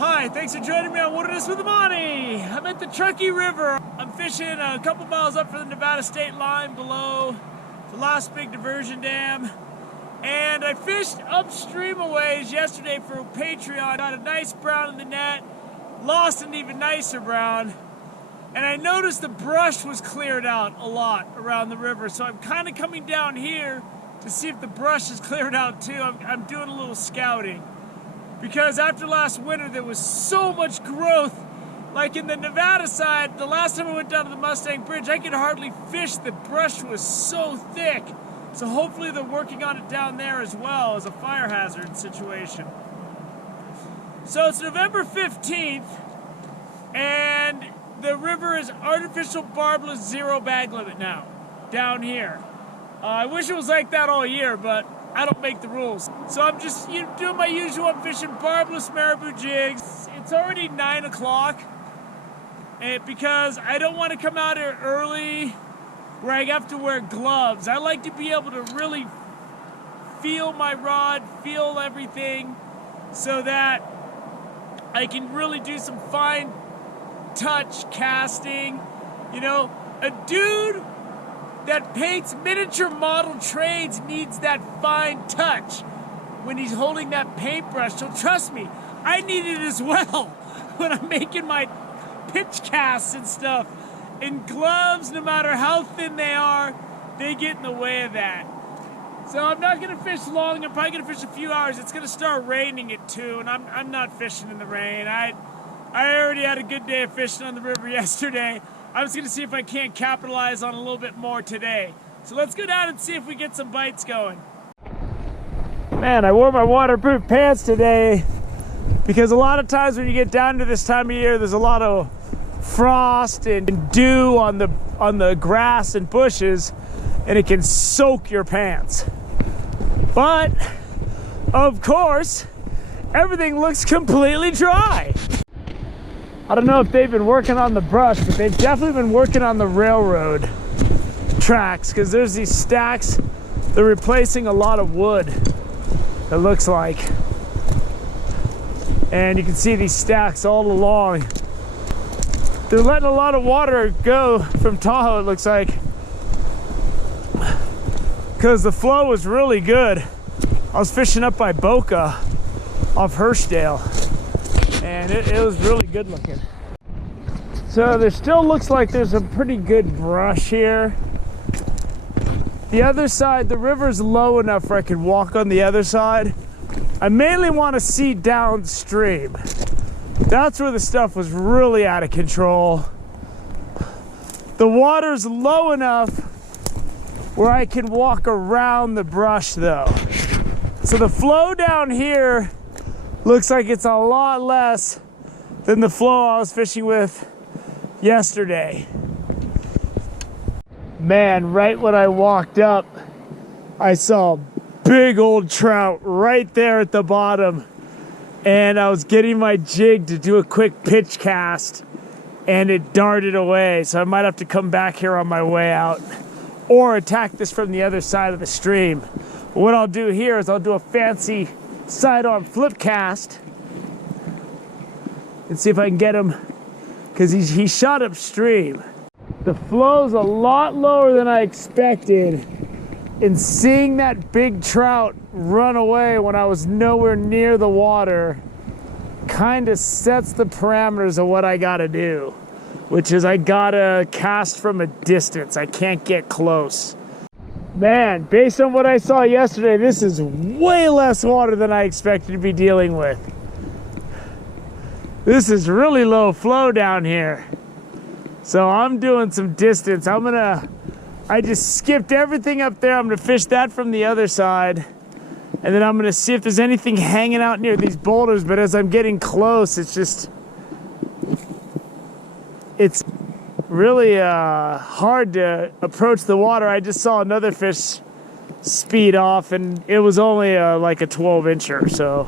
Hi, thanks for joining me on Wilderness with Amani. I'm at the Truckee River. I'm fishing a couple miles up from the Nevada state line below the last big diversion dam. And I fished upstream a ways yesterday for Patreon. Got a nice brown in the net, lost an even nicer brown. And I noticed the brush was cleared out a lot around the river. So I'm kind of coming down here to see if the brush is cleared out too. I'm doing a little scouting. Because after last winter, there was so much growth. Like in the Nevada side, the last time I went down to the Mustang Bridge, I could hardly fish. The brush was so thick. So hopefully they're working on it down there as well as a fire hazard situation. So it's November 15th, and the river is artificial barbless zero bag limit now, down here. I wish it was like that all year, but I don't make the rules. So I'm just doing my usual. I'm fishing barbless marabou jigs. It's already 9 o'clock because I don't want to come out here early where I have to wear gloves. I like to be able to really feel my rod, feel everything, so that I can really do some fine touch casting. You know, a dude that paints miniature model trains needs that fine touch when he's holding that paintbrush. So trust me, I need it as well when I'm making my pitch casts and stuff. And gloves, no matter how thin they are, they get in the way of that. So I'm not gonna fish long. I'm probably gonna fish a few hours. It's gonna start raining at 2, and I'm not fishing in the rain. I already had a good day of fishing on the river yesterday. I was going to see if I can't capitalize on a little bit more today. So let's go down and see if we get some bites going. Man, I wore my waterproof pants today because a lot of times when you get down to this time of year, there's a lot of frost and dew on the grass and bushes, and it can soak your pants. But, of course, everything looks completely dry. I don't know if they've been working on the brush, but they've definitely been working on the railroad tracks, because there's these stacks. They're replacing a lot of wood, it looks like. And you can see these stacks all along. They're letting a lot of water go from Tahoe, it looks like, because the flow was really good. I was fishing up by Boca off Hirschdale, and it was really good looking. So there still looks like there's a pretty good brush here. The other side, the river's low enough where I can walk on the other side. I mainly want to see downstream. That's where the stuff was really out of control. The water's low enough where I can walk around the brush though. So the flow down here looks like it's a lot less than the flow I was fishing with yesterday. Man, right when I walked up, I saw a big old trout right there at the bottom. And I was getting my jig to do a quick pitch cast, and it darted away. So I might have to come back here on my way out or attack this from the other side of the stream. But what I'll do here is I'll do a fancy sidearm flip cast and see if I can get him, because he shot upstream. The flow's a lot lower than I expected, and seeing that big trout run away when I was nowhere near the water kind of sets the parameters of what I gotta do, which is I gotta cast from a distance. I can't get close. Man, based on what I saw yesterday, this is way less water than I expected to be dealing with. This is really low flow down here. So I'm doing some distance. I just skipped everything up there. I'm gonna fish that from the other side. And then I'm gonna see if there's anything hanging out near these boulders. But as I'm getting close, it's really hard to approach the water. I just saw another fish speed off, and it was only like a 12-incher, so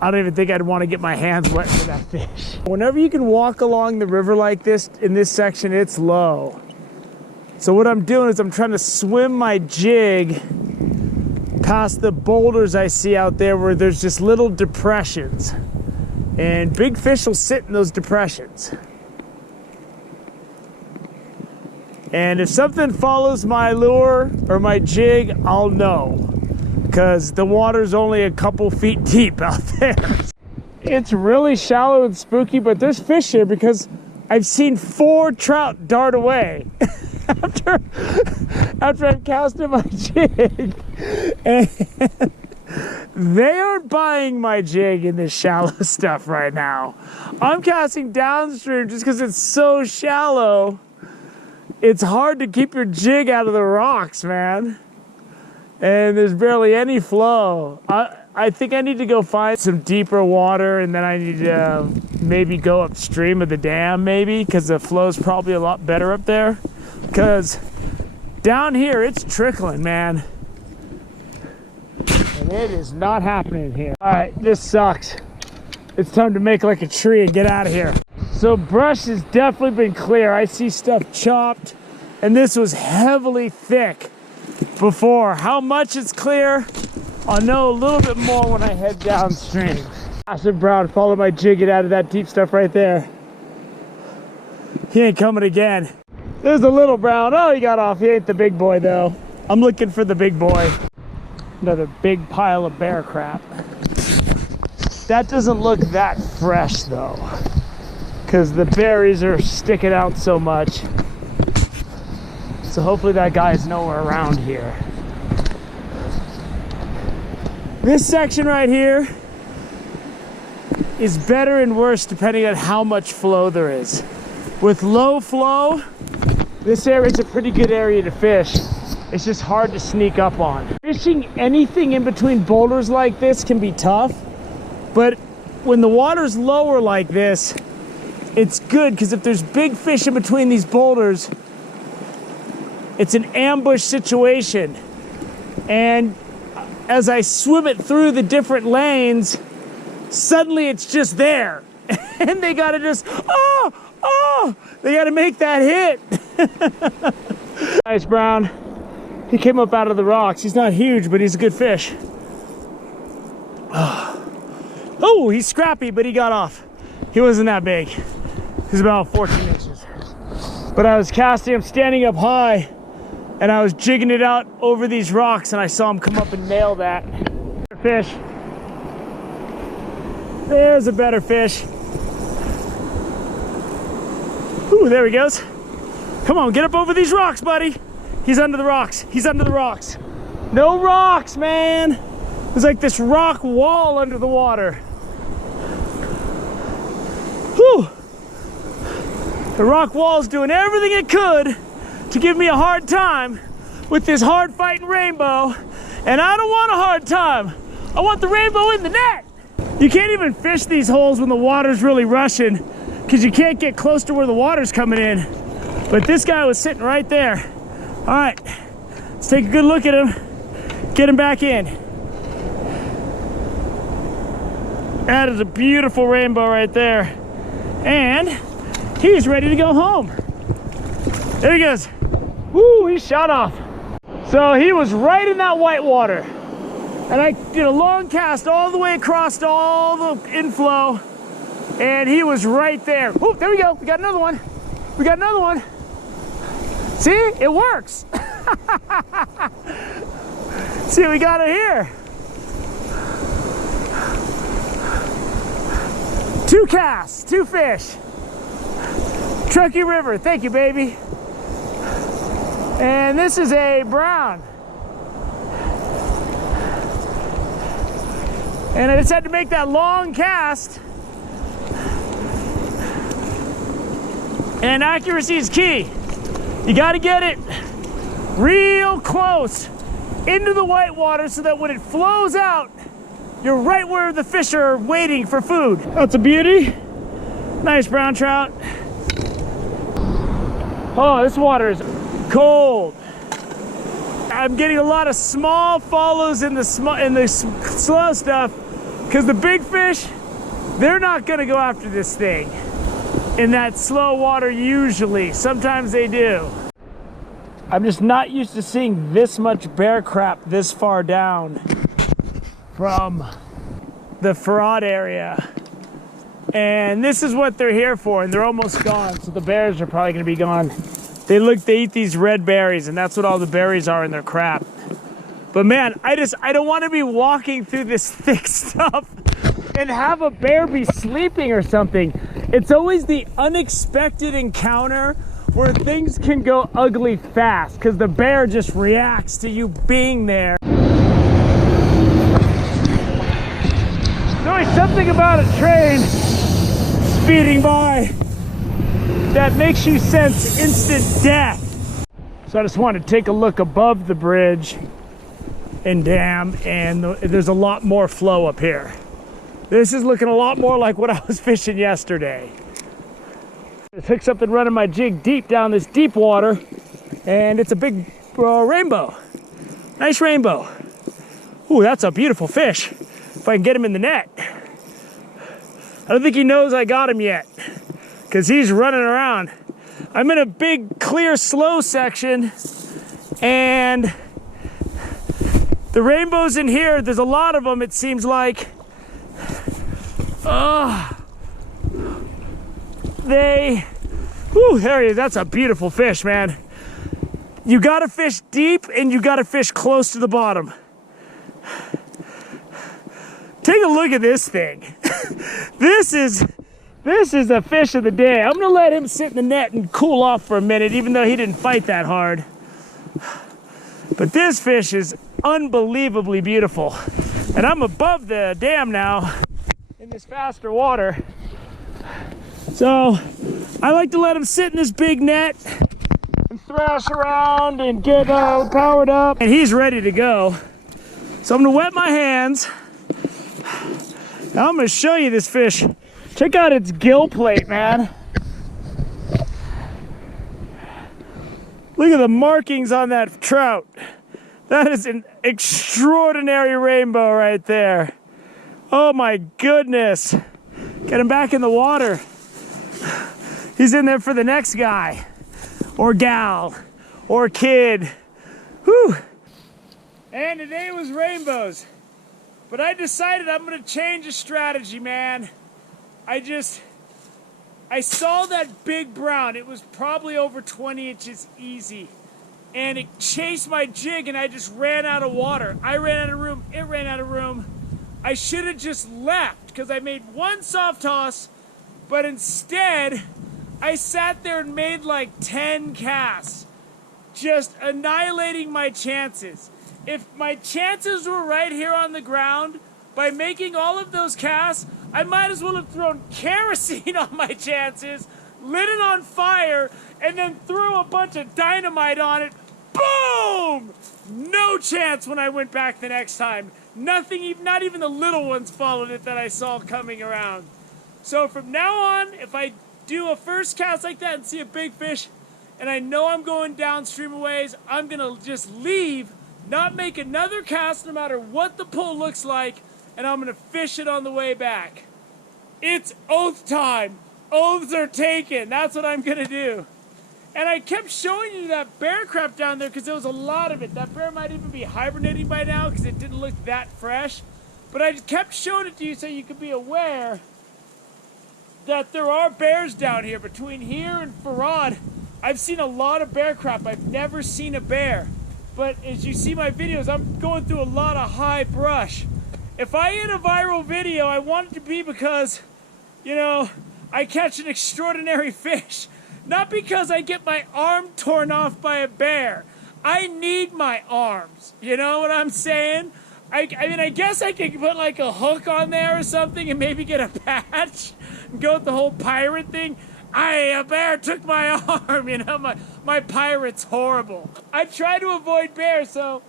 I don't even think I'd want to get my hands wet for that fish. Whenever you can walk along the river like this, in this section, it's low. So what I'm doing is I'm trying to swim my jig past the boulders I see out there where there's just little depressions. And big fish will sit in those depressions. And if something follows my lure or my jig, I'll know. Because the water's only a couple feet deep out there. It's really shallow and spooky, but there's fish here because I've seen 4 trout dart away after I've casted my jig. And they aren't buying my jig in this shallow stuff right now. I'm casting downstream just because it's so shallow. It's hard to keep your jig out of the rocks, man. And there's barely any flow. I think I need to go find some deeper water, and then I need to maybe go upstream of the dam, maybe, because the flow's probably a lot better up there. Because down here, it's trickling, man. And it is not happening here. All right, this sucks. It's time to make like a tree and get out of here. So brush has definitely been clear. I see stuff chopped, and this was heavily thick before. How much it's clear, I'll know a little bit more when I head downstream. Acid Brown, follow my jig, get out of that deep stuff right there. He ain't coming again. There's the little brown. Oh, he got off. He ain't the big boy though. I'm looking for the big boy. Another big pile of bear crap. That doesn't look that fresh though, because the berries are sticking out so much. So hopefully that guy's nowhere around here. This section right here is better and worse depending on how much flow there is. With low flow, this area is a pretty good area to fish. It's just hard to sneak up on. Fishing anything in between boulders like this can be tough, but when the water's lower like this, it's good, because if there's big fish in between these boulders, it's an ambush situation. And as I swim it through the different lanes, suddenly it's just there. And they gotta just, they gotta make that hit. Nice brown. He came up out of the rocks. He's not huge, but he's a good fish. Oh, he's scrappy, but he got off. He wasn't that big. He's about 14 inches. But I was casting him standing up high, and I was jigging it out over these rocks, and I saw him come up and nail that. Fish. There's a better fish. Ooh, there he goes. Come on, get up over these rocks, buddy. He's under the rocks. He's under the rocks. No rocks, man. There's like this rock wall under the water. Whew. The rock wall's doing everything it could to give me a hard time with this hard fighting rainbow, and I don't want a hard time. I want the rainbow in the net. You can't even fish these holes when the water's really rushing, because you can't get close to where the water's coming in. But this guy was sitting right there. All right, let's take a good look at him, get him back in. That is a beautiful rainbow right there. And he's ready to go home. There he goes. Woo, he shot off. So he was right in that white water. And I did a long cast all the way across to all the inflow, and he was right there. Ooh, there we go. We got another one. We got another one. See, it works. See, we got it here. 2 casts, 2 fish. Truckee River, thank you, baby. And this is a brown. And I just had to make that long cast. And accuracy is key. You got to get it real close into the white water so that when it flows out, you're right where the fish are waiting for food. That's a beauty. Nice brown trout. Oh, this water is cold. I'm getting a lot of small follows in the slow stuff, because the big fish, they're not going to go after this thing in that slow water usually. Sometimes they do. I'm just not used to seeing this much bear crap this far down from the Farad area. And this is what they're here for, and they're almost gone, so the bears are probably gonna be gone. They eat these red berries, and that's what all the berries are in their crap. But man, I don't want to be walking through this thick stuff and have a bear be sleeping or something. It's always the unexpected encounter where things can go ugly fast because the bear just reacts to you being there. There's always something about a train speeding by that makes you sense instant death. So I just want to take a look above the bridge and dam, and there's a lot more flow up here. This is looking a lot more like what I was fishing yesterday. I took something running my jig deep down this deep water, and it's a big rainbow. Nice rainbow. Ooh, that's a beautiful fish. If I can get him in the net. I don't think he knows I got him yet, because he's running around. I'm in a big, clear, slow section, and the rainbows in here, there's a lot of them, it seems like. There he is. That's a beautiful fish, man. You gotta fish deep and you gotta fish close to the bottom. Take a look at this thing. This is the fish of the day. I'm gonna let him sit in the net and cool off for a minute, even though he didn't fight that hard. But this fish is unbelievably beautiful. And I'm above the dam now in this faster water. So I like to let him sit in this big net and thrash around and get powered up. And he's ready to go. So I'm gonna wet my hands. Now I'm gonna show you this fish. Check out its gill plate, man. Look at the markings on that trout. That is an extraordinary rainbow right there. Oh my goodness. Get him back in the water. He's in there for the next guy or gal or kid. Whew. And today was rainbows. But I decided I'm gonna change the strategy, man. I saw that big brown. It was probably over 20 inches easy. And it chased my jig and I just ran out of water. I ran out of room, it ran out of room. I should have just left because I made one soft toss, but instead I sat there and made like 10 casts, just annihilating my chances. If my chances were right here on the ground, by making all of those casts, I might as well have thrown kerosene on my chances, lit it on fire, and then threw a bunch of dynamite on it. Boom! No chance when I went back the next time. Nothing, not even the little ones followed it that I saw coming around. So from now on, if I do a first cast like that and see a big fish, and I know I'm going downstream a ways, I'm gonna just leave, not make another cast no matter what the pull looks like, and I'm gonna fish it on the way back. It's oath time. Oaths are taken. That's what I'm gonna do. And I kept showing you that bear crap down there because there was a lot of it. That bear might even be hibernating by now because it didn't look that fresh. But I just kept showing it to you so you could be aware that there are bears down here. Between here and Farad, I've seen a lot of bear crap. I've never seen a bear. But as you see my videos, I'm going through a lot of high brush. If I hit a viral video, I want it to be because, you know, I catch an extraordinary fish. Not because I get my arm torn off by a bear. I need my arms. You know what I'm saying? I mean, I guess I could put like a hook on there or something and maybe get a patch and go with the whole pirate thing. A bear took my arm, you know, my pirate's horrible. I try to avoid bears, so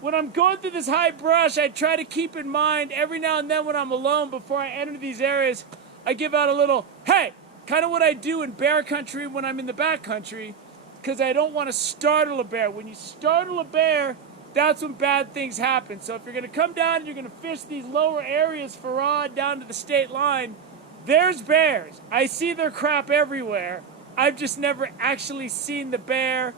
when I'm going through this high brush, I try to keep in mind every now and then when I'm alone before I enter these areas, I give out a little, hey, kind of what I do in bear country when I'm in the back country, because I don't want to startle a bear. When you startle a bear, that's when bad things happen. So if you're going to come down and you're going to fish these lower areas, Farad, down to the state line, there's bears. I see their crap everywhere. I've just never actually seen the bear.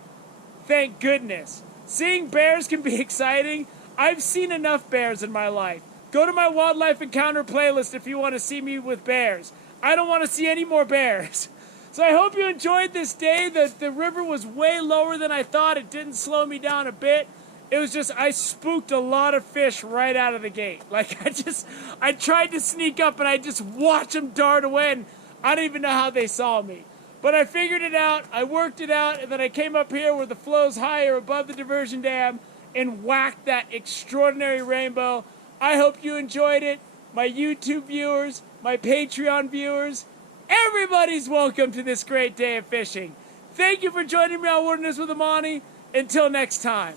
Thank goodness. Seeing bears can be exciting. I've seen enough bears in my life. Go to my wildlife encounter playlist if you want to see me with bears. I don't want to see any more bears. So I hope you enjoyed this day. The river was way lower than I thought. It didn't slow me down a bit. It was just, I spooked a lot of fish right out of the gate. Like, I tried to sneak up and I just watched them dart away, and I don't even know how they saw me. But I figured it out, I worked it out, and then I came up here where the flow's higher above the diversion dam and whacked that extraordinary rainbow. I hope you enjoyed it. My YouTube viewers, my Patreon viewers, everybody's welcome to this great day of fishing. Thank you for joining me on Wilderness with Amani. Until next time.